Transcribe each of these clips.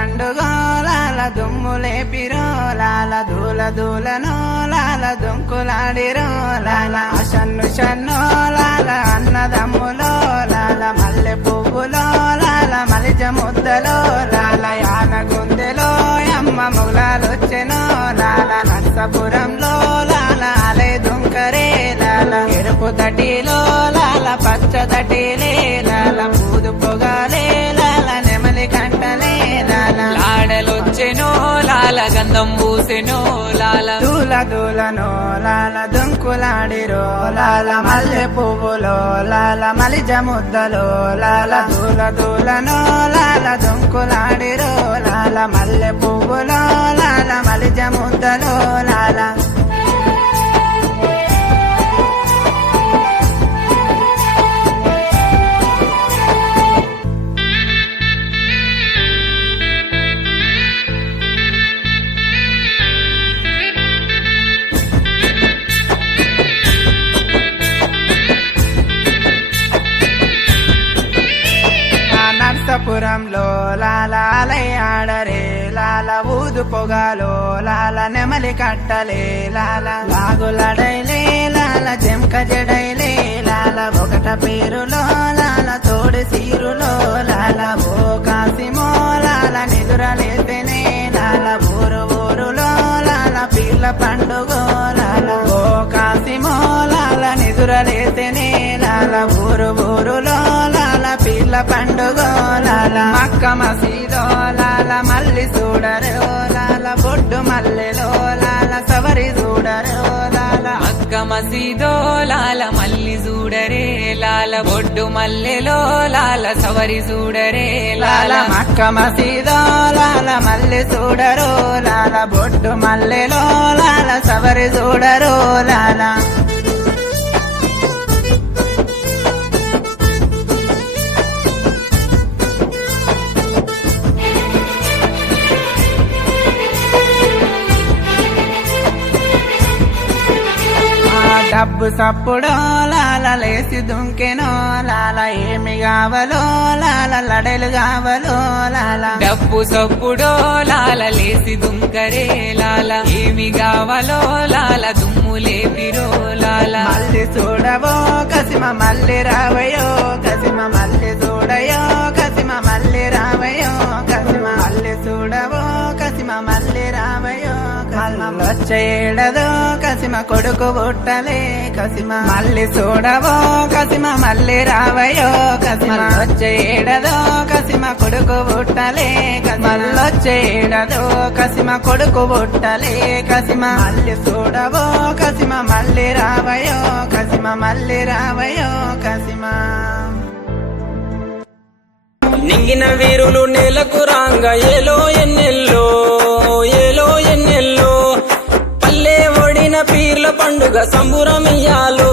పండుగ లాల దుమ్ము లేపిరో లాల దూల దూలనో లాల దుంకులాడిరో లాల షన్ను షన్ను లాల అన్నదమ్ములో లాల మల్లె పువ్వులో లాల మలిజ ముద్దలో లాల యాన గుందెలో అమ్మ మొగలాలొచ్చెనో లాల నర్సపురంలో లాల అలే దుంకరే లాల ఎరుపు తటిలో లాల పచ్చ తటిలే లాల పూదు పొగాలే లాల నెమలి కంటలే లాల లాడలొచ్చెనో లాల గంధం పూసెనో లాల దూల దూలనో లాల దుంకులాడిరో లాల మల్లె పువ్వులో లాల మలిజ ముద్దలో లాల దూల దూలనో లాల దుంకులాడిరో లాల మల్లె పువ్వులో లాల మలిజ ముద్దలో లాల నర్సపురంలో లాల ఆడరే లాల ఊదు పొగాలో లాల నెమలి కట్టలే లాల లాగులడైలే లాల జంక జడైలే లాల ఒకట పేరులో లాల తోడు సీరులో లాల ఓ కాసిమో లాల నిదురలేతేనే లాల ఊరు ఊరులో లాల పీర్ల పండుగ లాల ఓ కాసిమో లాల నిదురలేతేనే లాల ఊరు ఊరులో లాల పీర్ల పండుగ లాల మక్క మసీదో లాల మల్లి చూడరో లాల బొడ్డు మల్లెలో లాల సవరి చూడరో లాల మక్క మసీదో లాల మల్లి చూడరే లాల బొడ్డు మల్లెలో లాల సవరి చూడరే లాల లాల మక్క మసీదో లాల మల్లి చూడరో లాల బొడ్డు మల్లెలో లాల సవరి చూడరో లాల డబ్బు సప్పుడో లాల లేసి దుంకెనో లాల ఏమి కావలో లాల లడలు కావలో లాల డప్పు సప్పుడో లాల లేసి దుంకరే లాల ఏమి కావాలో లాల దుమ్ము లేపిరో లాల మళ్ళీ చూడవో కసిమ మళ్ళీ రావయో కసిమ మళ్ళీ చూడయో కసిమ మళ్ళీ రావయో కసిమ మళ్ళీ చూడవో కసిమ మళ్ళీ రావయో వచ్చేడదో కసిమ కొడుకు పుట్టలే కసిమ మళ్ళీ చూడవో కసిమ మళ్ళీ రావయో కసిమ వచ్చేడదో కసిమ కొడుకు పుట్టలే మళ్ళొచ్చేడదో కసిమ కొడుకు పుట్టలే కసిమ మళ్ళీ చూడవో కసిమ మళ్ళీ రావయో కసిమ మళ్ళీ రావయో కసిమ నింగిన వీరులు నేలకు రాంగ ఏలో ఎన్నెల్లో ఏలో ఎన్నెల్లో పల్లె ఒడిన పీర్ల పండుగ సంబురమియాలో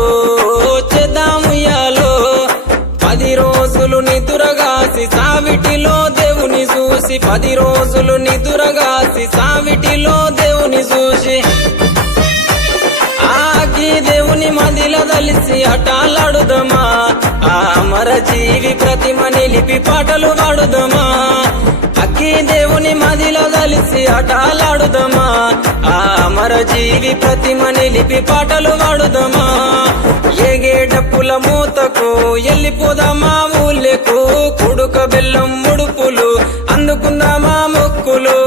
చేద్దాముయ్యాలో 10 రోజులు నిదురగాసి సావిటిలో దేవుని చూసి 10 రోజులు నిదురగాసి సావిటిలో దేవుని చూసి ఆకి దేవుని మదిల దలిసి అటాలాడుదమా ఆ అమర జీవి ప్రతిమ నిలిపి పాటలు పాడుదమా అక్కి దేవుని మదిల దలిసి అటాలాడుదమా ఆ అమర జీవి ప్రతిమ నిలిపి పాటలు పాడుదమా ఏగే డప్పుల మూతకు ఎల్లిపోదామా ఊళ్ళకు కుడుక బెల్లం ముడుపులు అందుకుందామా మొక్కులు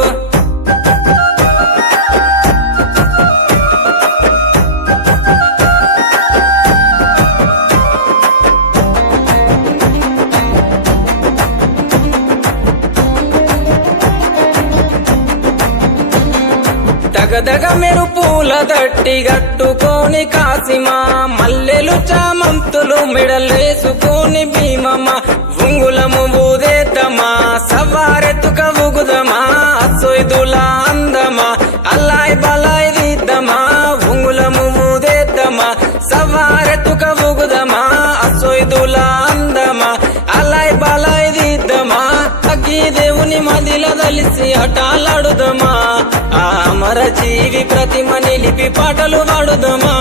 దగదగ మెరుపుల దట్టి గట్టుకోని కాసిమా మల్లెలు చామంతులు మెడలేసుకొని భీమమ్మ ఉంగులము ఊదేతమా సవారెత్తుక ఊగుదమా సొయ్దుల అందమా అల్లాయ్ బలాయ్ దిద్దమా ఉంగులము ఊదేతమా సవారెత్తుక ఊగుదమా సొయ్దుల అందమా అల్లాయ్ బలాయ్ దిద్దమా అగ్గి దేవుని మదిల దలిసి అటాలాడుదమా ఆ అమర జీవి ప్రతిమ నిలిపి పాటలు పాడుదమా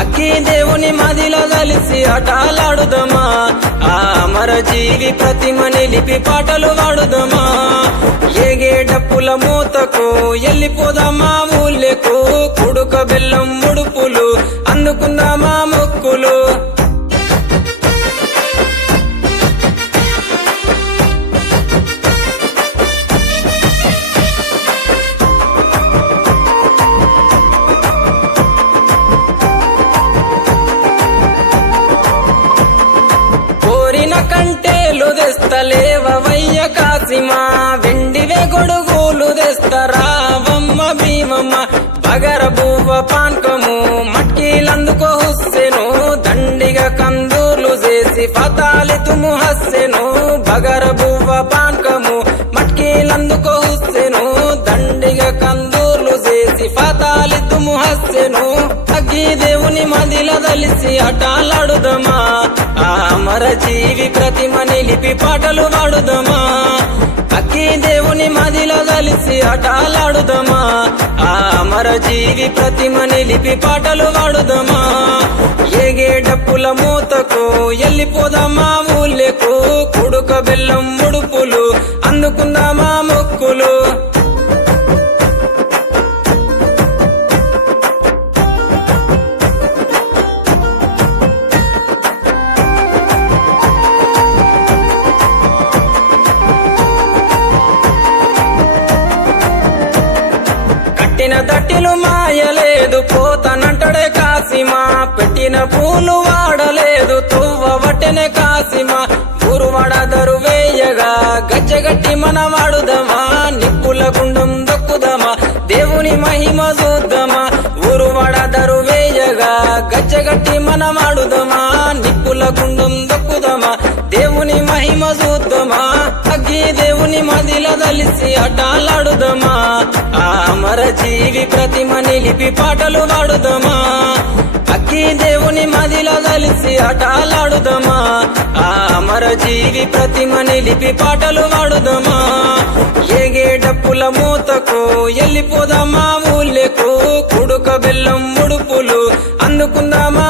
అక్కి దేవుని మదిల దలిసి అటాలాడుదమా ఆ అమర జీవి ప్రతిమ నిలిపి పాటలు వాడుదమా ఏగే డప్పుల మూతకు ఎల్లిపోదామా ఊళ్ళకు కుడుక బెల్లం ముడుపులు అందుకుందామా మొక్కులు కోరిన కంటేలు తెస్తలేవయ్య కాసిమా వెండివే గొడుగులు తెస్తరావమ్మ భీమమ్మ బగర బువ్వ పాన్కము మట్కీలందుకో హుస్సెను దండిగా కందూర్లు చేసి ఫతాలితుము హస్సెను బగర బువ్వ పాన్కము మట్కీలందుకో హుస్సెను దండిగా కందూర్లు చేసి ఫతాలితుము హస్సెను అగ్గి దేవుని మదిల దలిసి అటాలాడుదమా ఆ అమర జీవి ప్రతిమ నిలిపి పాటలు వాడుదమా అక్కి దేవుని మదిల దలిసి అటాలాడుదమా ఆ అమర జీవి ప్రతిమ నిలిపి పాటలు వాడుదమా ఏగే డప్పుల మూతకు ఎల్లిపోదామా ఊళ్ళకు కుడుక బెల్లం ముడుపులు అందుకుందామా మొక్కులు కట్టిన దట్టిలు మాయలేదు పోతనంటడే కాసిమా పెట్టిన పూలు వాడలేదు తువ్వ వట్టెనే కాసిమా ఊరువాడదరు వేయగా గజ్జగట్టి మన వాడుదమా నిప్పుల గుండం దొక్కుదమా దేవుని మహిమ చూద్దామా ఊరువాడదరు వేయగా గజ్జగట్టి మన వాడుదమా నిప్పుల గుండం దొక్కుదమా దేవుని మహిమ చూద్దామా అగ్గి దేవుని మదిల దలిసి అటాలాడుదమా ఆ అమర జీవి ప్రతిమ నిలిపి పాటలు వాడుదమా అగ్గి దేవుని మదిల దలిసి అటాలాడుదమా ఆ అమర జీవి ప్రతిమ నిలిపి పాటలు వాడుదమా ఏగే డప్పుల మూతకు ఎల్లిపోదామా ఊళ్ళకు కుడుక బెల్లం ముడుపులు అందుకుందామా